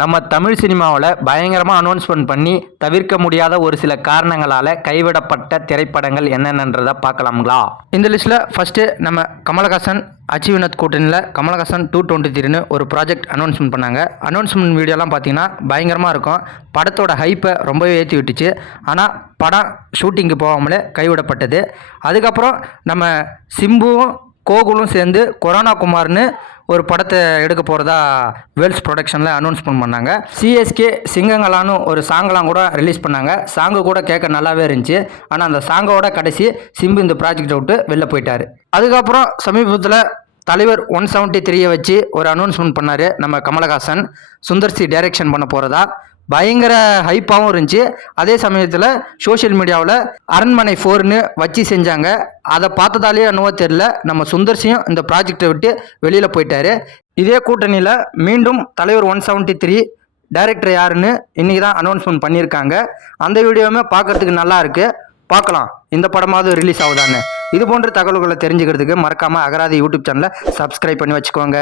நம்ம தமிழ் சினிமாவில் பயங்கரமாக அனௌன்ஸ்மெண்ட் பண்ணி தவிர்க்க முடியாத ஒரு சில காரணங்களால் கைவிடப்பட்ட திரைப்படங்கள் என்னென்னன்றதை பார்க்கலாங்களா. இந்த லிஸ்ட்டில் ஃபஸ்ட்டு நம்ம கமலஹாசன் அச்சீவ்னத் கூட்டணியில் கமலஹாசன் 223ன்னு ஒரு ப்ராஜெக்ட் அனௌன்ஸ்மெண்ட் பண்ணாங்க. அனௌன்ஸ்மெண்ட் வீடியோலாம் பார்த்தீங்கன்னா பயங்கரமாக இருக்கும். படத்தோட ஹைப்பை ரொம்பவே ஏற்றி விட்டுச்சு. ஆனால் படம் ஷூட்டிங்கு போகாமலே கைவிடப்பட்டது. அதுக்கப்புறம் நம்ம சிம்புவும் கோகுலும் சேர்ந்து கொரோனா குமார்னு ஒரு படத்தை எடுக்க போகிறதா வேல்ஸ் ப்ரொடக்ஷனில் அனௌன்ஸ்மெண்ட் பண்ணாங்க. சிஎஸ்கே சிங்கங்களான்னு ஒரு சாங்கெலாம் கூட ரிலீஸ் பண்ணாங்க. சாங்கு கூட கேட்க நல்லாவே இருந்துச்சு. ஆனால் அந்த சாங்கோட கடைசி சிம்பு இந்த ப்ராஜெக்டை விட்டு வெளில போயிட்டார். அதுக்கப்புறம் சமீபத்தில் தலைவர் 173 வச்சு ஒரு அனௌன்ஸ்மெண்ட் பண்ணார் நம்ம கமலஹாசன். சுந்தர்சி டைரக்ஷன் பண்ண போகிறதா பயங்கர ஹைப்பாகவும் இருந்துச்சு. அதே சமயத்தில் சோஷியல் மீடியாவில் அரண்மனை 4ன்னு வச்சு செஞ்சாங்க. அதை பார்த்ததாலேயே என்னவோ தெரில, நம்ம சுந்தர்சியும் இந்த ப்ராஜெக்டை விட்டு வெளியில் போயிட்டார். இதே கூட்டணியில் மீண்டும் தலைவர் 173 டைரக்டர் யாருன்னு இன்றைக்கி தான் அனௌன்ஸ்மெண்ட் பண்ணியிருக்காங்க. அந்த வீடியோவுமே பார்க்குறதுக்கு நல்லா இருக்குது. பார்க்கலாம் இந்த படமாவது ரிலீஸ் ஆகுதான்னு. இது போன்ற தகவல்களை தெரிஞ்சுக்கிறதுக்கு மறக்காமல் அகராதி யூடியூப் சேனலை சப்ஸ்கிரைப் பண்ணி வச்சுக்கோங்க.